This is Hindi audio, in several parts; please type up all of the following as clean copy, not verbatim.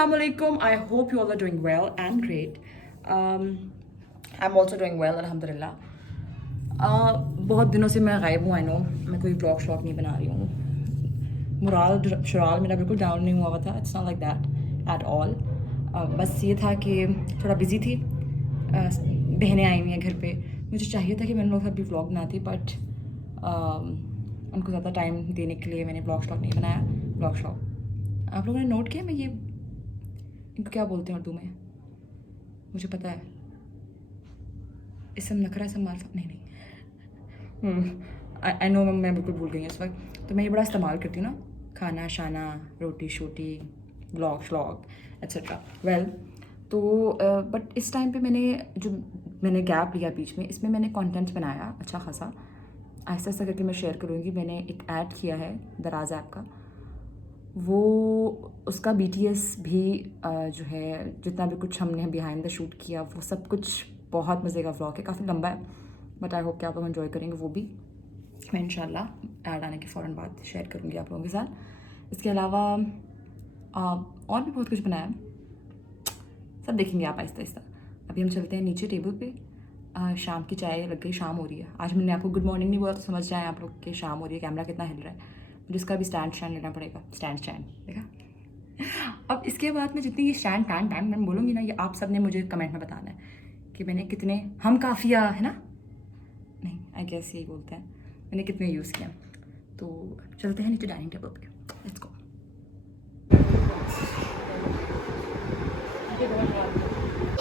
Assalamualaikum. I hope you all are doing well and great. I'm also doing well, alhamdulillah. बहुत दिनों से मैं गायब हूँ, आई नो. मैं कोई ब्लॉग शॉग नहीं बना रही हूँ. मुराल शुराल मेरा बिल्कुल डाउन नहीं हुआ था. It's not like that at all. बस ये था कि थोड़ा बिजी थी. बहनें आई हुई हैं घर पे. मुझे चाहिए था कि मैं उन लोगों के साथ भी व्लॉग बनाती, बट उनको ज़्यादा टाइम देने के लिए मैंने ब्लॉग शॉग नहीं बनाया. ब्लॉग शॉग आप लोगों ने नोट किया? मैं ये इनको क्या बोलते हैं उर्दू में? मुझे पता है. इसम नखरा इसम मारफा नहीं. आई नो मैं बिल्कुल भूल गई इस वक्त. तो मैं ये बड़ा इस्तेमाल करती हूँ ना, खाना शाना, रोटी शोटी, ब्लॉग श्लॉग एट्सेट्रा. वेल तो बट इस टाइम पे मैंने गैप लिया बीच में. इसमें मैंने कंटेंट बनाया अच्छा खासा. आहिस्ता आहिस्ता करके मैं शेयर करूँगी. मैंने एक ऐड किया है दराज ऐप का. वो उसका BTS भी जो है, जितना भी कुछ हमने बिहाइंड द शूट किया, वो सब कुछ बहुत मज़े का व्लॉग है. काफ़ी लंबा है, बट आई होप कि आप लोग एंजॉय करेंगे. वो भी मैं इंशाल्लाह ऐड आने के फ़ौरन बाद शेयर करूँगी आप लोगों के साथ. इसके अलावा और भी बहुत कुछ बनाया है. सब देखेंगे आप आहिस्ता आहिस्ता. अभी हम चलते हैं नीचे टेबल पे. शाम की चाय लग गई, शाम हो रही है. आज मैंने आपको गुड मॉर्निंग नहीं बोला तो समझ जाए आप लोग कि शाम हो रही है. कैमरा कितना हिल रहा है, जिसका भी स्टैंड लेना पड़ेगा. स्टैंड देखा. अब इसके बाद में जितनी ये स्टैंड टाइम मैं बोलूँगी ना, ये आप सब ने मुझे कमेंट में बताना है कि मैंने कितने, हम काफ़िया है ना, नहीं आई गेस यही बोलते हैं, मैंने कितने यूज़ किया. तो चलते हैं नीचे डाइनिंग टेबल पे. Let's go.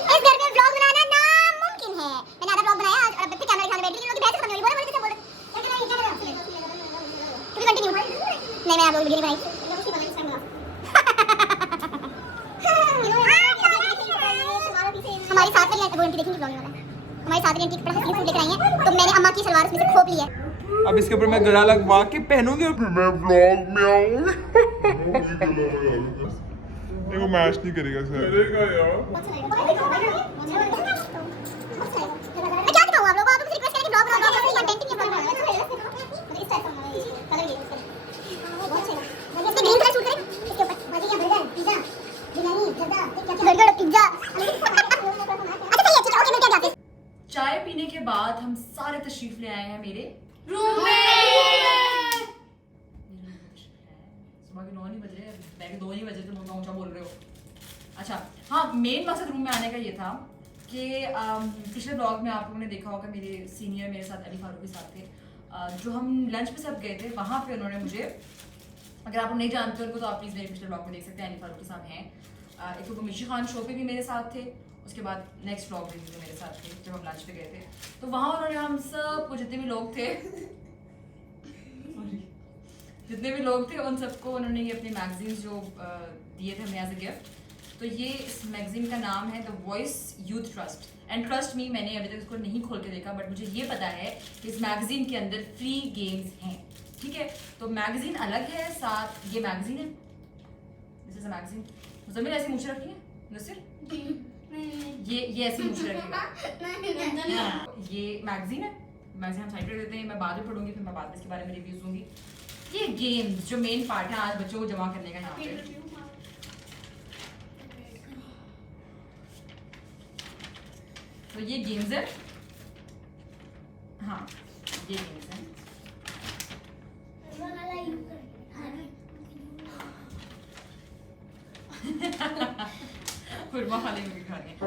इस घर में व्लॉग बनाना नामुमकिन है. मैंने आधा व्लॉग बनाया आज, और अब कैमरा दिखाने बैठ गई. लोग बहस खत्म नहीं हो रही. बोल टू कंटिन्यू. नहीं मैं आप लोग वीडियो बनाई. हमारी साथ वाली वो आंटी देखेंगे व्लॉग वाला. हमारी साथ वाली आंटी कपड़ा हंसी फूल लेकर आई है, तो मैंने अम्मा की सलवार उसमें से खोप ली है. अब इसके ऊपर मैं गला लगवा के पहनूंगी और फिर मैं व्लॉग में आऊंगी. वो मैच नहीं करेगा सर. करेगा यार. मैं क्या दिखाऊं आप लोगों को? आप लोग रिक्वेस्ट करें कि ब्लॉग बनाओ, कंटेंट ही नहीं बनाना. इस टाइप का कलर ये बहुत अच्छा है. इसके ग्रीन कलर शूट करें इसके ऊपर. भाजी क्या बर्गर, पिज्जा, बिरयानी, जर्दा, बर्गर, पिज्जा. अच्छा सही है, ठीक है. ओके मैं क्या जाते. चाय पीने के बाद हम सारे तशरीफ ले आए हैं मेरे रूम में. सुबह के 9 नहीं बज रहे, बैग 2 नहीं बजे, तुम ऊंचा बोल रहे हो. अच्छा हाँ, मेन मकसद रूम में आने का ये था कि पिछले ब्लॉग में आप लोगों ने देखा होगा मेरे सीनियर मेरे साथ अली फारूक के साथ थे. जो हम लंच पे सब गए थे, वहाँ पे उन्होंने मुझे, अगर आप लोग नहीं जानते उनको तो आप प्लीज़ मेरे पिछले ब्लॉग में देख सकते हैं. अली फारूक के साथ हैं. एक तो मिशी खान शो पे भी मेरे साथ थे. उसके बाद नेक्स्ट ब्लॉग भी मेरे साथ थे जब हम लंच पे गए थे. तो वहाँ उन्होंने हम सबको, जितने भी लोग थे उन सबको उन्होंने ये अपने मैगजीन्स जो दिए थे हमें एज अ गिफ्ट. तो ये इस मैगजीन का नाम है the voice youth trust. And trust me, मैंने अभी तक इसको नहीं खोल के देखा, बट मुझे ये पता है कि इस मैगजीन के अंदर फ्री गेम्स हैं. ठीक है, तो मैगजीन अलग है, साथ ये मैगजीन है. This is a magazine. Muzammil ऐसी मूछें रखी है नसीर, ये ऐसी मूछें रखिएगा. ये मैगजीन है. मैगजीन हम साइड पे देते हैं, मैं बाद में पढ़ूंगी, फिर मैं बाद में इसके बारे में रिव्यूज दूंगी. ये गेम्स जो मेन पार्ट है आज बच्चों को जमा करने का यहाँ पे. तो ये गेम्स है. हाँ ये गेम्स है. खुरमा खाने में भी खाने.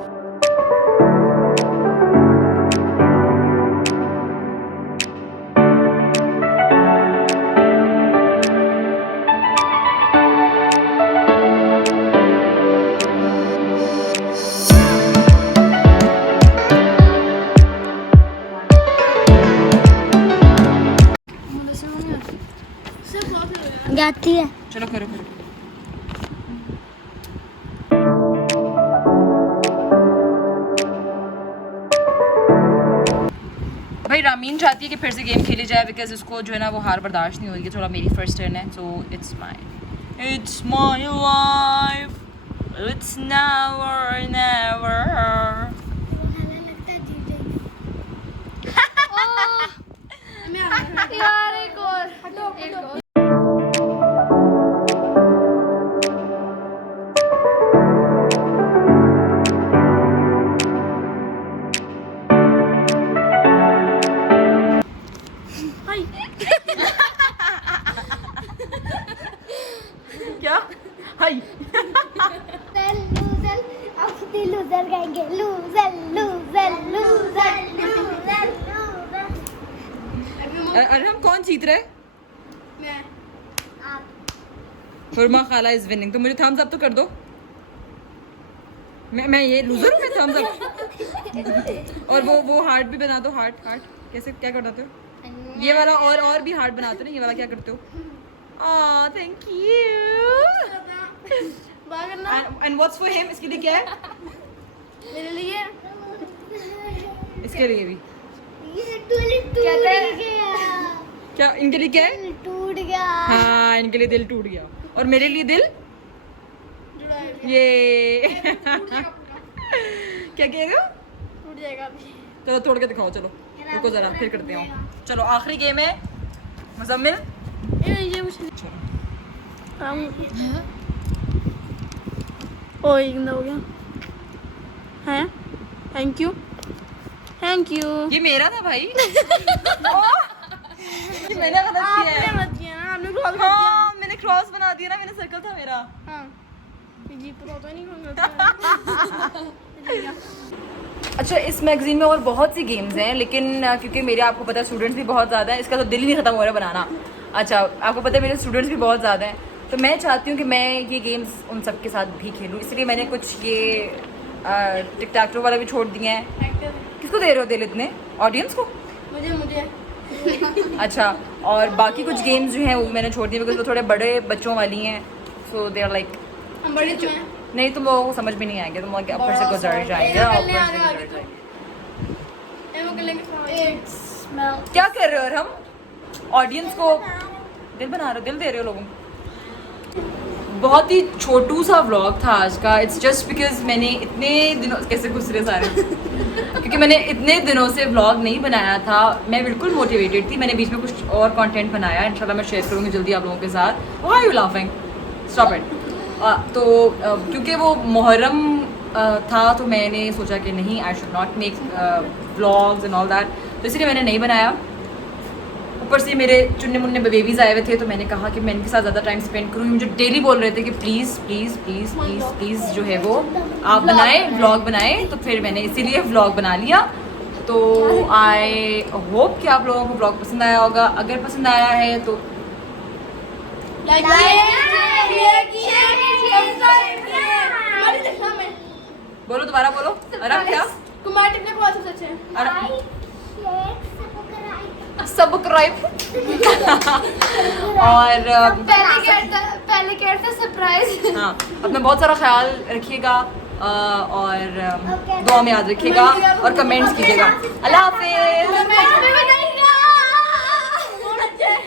जाती है. चलो करो. भाई रामीन चाहती है कि फिर से गेम खेली जाए, बिकॉज उसको जो है ना वो हार बर्दाश्त नहीं हो रही है. थोड़ा मेरी फर्स्ट टर्न है, so it's my life, it's never never. यार एक और अरे हम कौन जीत रहे? मैं हुरमा खाला इज विनिंग। तो मुझे थम्स अप तो कर दो। मैं ये लूजर हूँ, मैं थम्स अप। और वो हार्ट भी बना दो। हार्ट कैसे क्या बनाते हो? ये वाला और भी हार्ट बनाते हो ना, ये वाला क्या करते हो? Ah thank you. And what's for him? इसके लिए क्या है? मेरे लिए इसके लिए भी ये टूट गया। क्या? इनके लिए क्या है? टूट गया। हाँ इनके लिए दिल टूट गया। और मेरे लिए दिल जुड़ा है, ये टूट जाएगा पूरा, क्या कह रहे हो? टूट जाएगा अभी। चलो तोड़ के दिखाओ। चलो रुको जरा, फिर करते हैं। चलो आखिरी गेम है मुजम्मिल। ये कुछ नहीं। ओ ये गंदा हो गया है। थैंक यू ये मेरा था भाई। ये मैंने गलत किया आपने है। मत किया ना, आपने क्रॉस कर दिया। हाँ मैंने क्रॉस बना दिया ना, मैंने सर्कल था मेरा। हाँ ये जीत तो होता ही नहीं कौन अच्छा इस मैगजीन में और बहुत सी गेम्स हैं, लेकिन क्योंकि मेरे आपको पता है स्टूडेंट्स भी बहुत ज़्यादा हैं, इसका तो दिल ही नहीं ख़त्म हो रहा बनाना। अच्छा आपको पता है मेरे स्टूडेंट्स भी बहुत ज़्यादा हैं, तो मैं चाहती हूँ कि मैं ये गेम्स उन सब के साथ भी खेलूँ, इसलिए मैंने कुछ ये टिक टैक टो वाला भी छोड़ दिए हैं। किसको दे रहे हो दिल इतने? ऑडियंस को? मुझे अच्छा और बाकी कुछ गेम्स जो हैं वो मैंने छोड़ दिए बिकॉज वो थोड़े बड़े बच्चों वाली हैं। सो दे आर लाइक हम बड़े तो हैं। नहीं तुम लोगों को समझ भी नहीं आएंगे, तुम लोग ऊपर से गुजर जाएंगे। ये ऊपर करने से आ रहा है गुजर जाएंगे। क्या कर रहे हो? और हम ऑडियंस को दिल बना रहे हो, दिल दे रहे हो लोगों को। बहुत ही छोटू सा व्लॉग था आज का। इट्स जस्ट बिकॉज मैंने इतने दिनों कैसे घुस रहे सारे क्योंकि मैंने इतने दिनों से व्लॉग नहीं बनाया था। मैं बिल्कुल मोटिवेटेड थी, मैंने बीच में कुछ और कंटेंट बनाया, इंशाल्लाह मैं शेयर करूँगी जल्दी आप लोगों के साथ। Why are you laughing? Stop it. तो क्योंकि वो मुहर्रम था तो मैंने सोचा कि नहीं I should not make vlogs and all that, तो इसलिए मैंने नहीं बनाया। ऊपर से मेरे चुन्ने मुन्ने बेबीज आए हुए थे तो मैंने कहा कि मैं इनके साथ ज़्यादा टाइम स्पेंड करूँ। मुझे डेली बोल रहे थे कि please please please please please जो है वो आप बनाएं, व्लॉग बनाएं, तो फिर मैंने इसीलिए व्लॉग बना लिया। तो आई होप कि आप लोगों को व्लॉग पसंद आया होगा। अगर पसंद आया है तो बोलो, दोबारा बोलो। अरे क्या कुमार टिकने बहुत अच्छे हैं। सब्सक्राइब और पहले क्या था सरप्राइज। हाँ अपना बहुत सारा ख्याल रखिएगा और दुआ में याद रखिएगा और कमेंट्स कीजिएगा। अल्लाह हाफिज़।